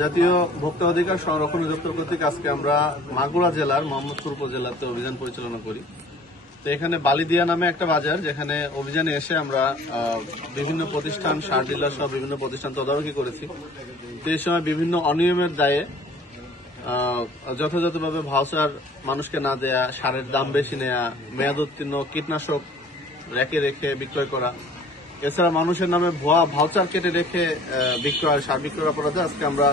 জাতীয় ভোক্তা অধিকার সংরক্ষণ অধিদপ্তর কর্তৃক আজকে আমরা মাগুরা জেলার মোহাম্মদপুর উপজেলাতে অভিযান পরিচালনা করি। তো এখানে বালিদিয়া নামে একটা বাজার, যেখানে অভিযানে এসে আমরা বিভিন্ন প্রতিষ্ঠান, সার ডিলার সহ বিভিন্ন প্রতিষ্ঠান তদারকি করেছি। তো এই সময় বিভিন্ন অনিয়মের দায়ে যথাযথভাবে ভাউচার মানুষকে না দেয়া, সারের দাম বেশি নেয়া, মেয়াদোত্তীর্ণ কীটনাশক রেখে রেখে বিক্রয় করা, এছাড়া মানুষের নামে ভুয়া ভাউচার কেটে রেখে সার বিক্রয় অপরাধে আজকে আমরা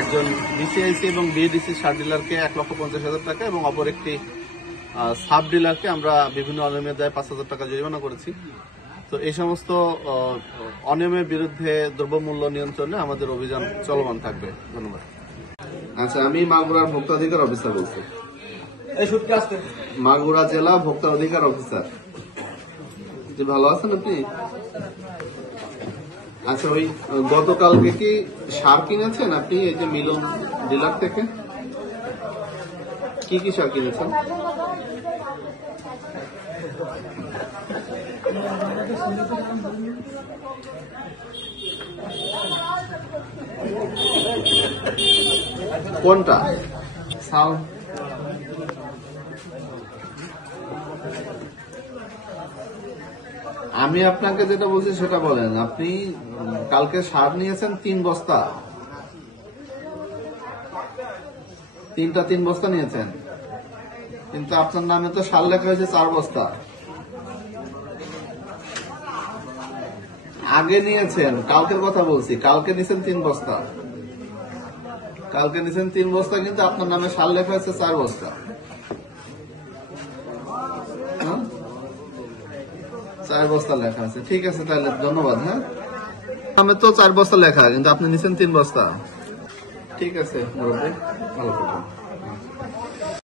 একজন ডিসিআইসি এবং বিএডিসি সার ডিলারকে 1,50,000 টাকা এবং অপর একটি সাব ডিলারকে আমরা বিভিন্ন অনিয়মের দায়ে 5,000 টাকা জরিমানা করেছি। তো এই সমস্ত অনিয়মের বিরুদ্ধে দ্রব্যমূল্য নিয়ন্ত্রণে আমাদের অভিযান চলমান থাকবে। ধন্যবাদ। আচ্ছা, আমি মাগুরার ভোক্তা অধিকার অফিসার বলছি। মাগুরা জেলা ভোক্তা অধিকার অফিসার। জি, ভালো আছেন আপনি? আচ্ছা, ওই গতকালকে কি সার কিনেছেন আপনি এই যে মিলন ডিলার থেকে? কি কি সার কিনেছেন? কোনটা? সাউন্ড আমি আপনাকে যেটা বলছি সেটা বলেন। আপনি কালকে সার নিয়েছেন 3 বস্তা, 3 বস্তা নিয়েছেন, কিন্তু আপনার নামে তো সার লেখা হয়েছে 4 বস্তা। আগে নিয়েছেন, কালকের কথা বলছি, কালকে নিয়েছেন 3 বস্তা, কিন্তু আপনার নামে সার লেখা হয়েছে 4 বস্তা। 4 বস্তা লেখা আছে, ঠিক আছে, তাহলে ধন্যবাদ। হ্যাঁ, নামে তো 4 বস্তা লেখা, কিন্তু আপনি নিছেন 3 বস্তা। ঠিক আছে মুরব্বী, ভালো থাকুন।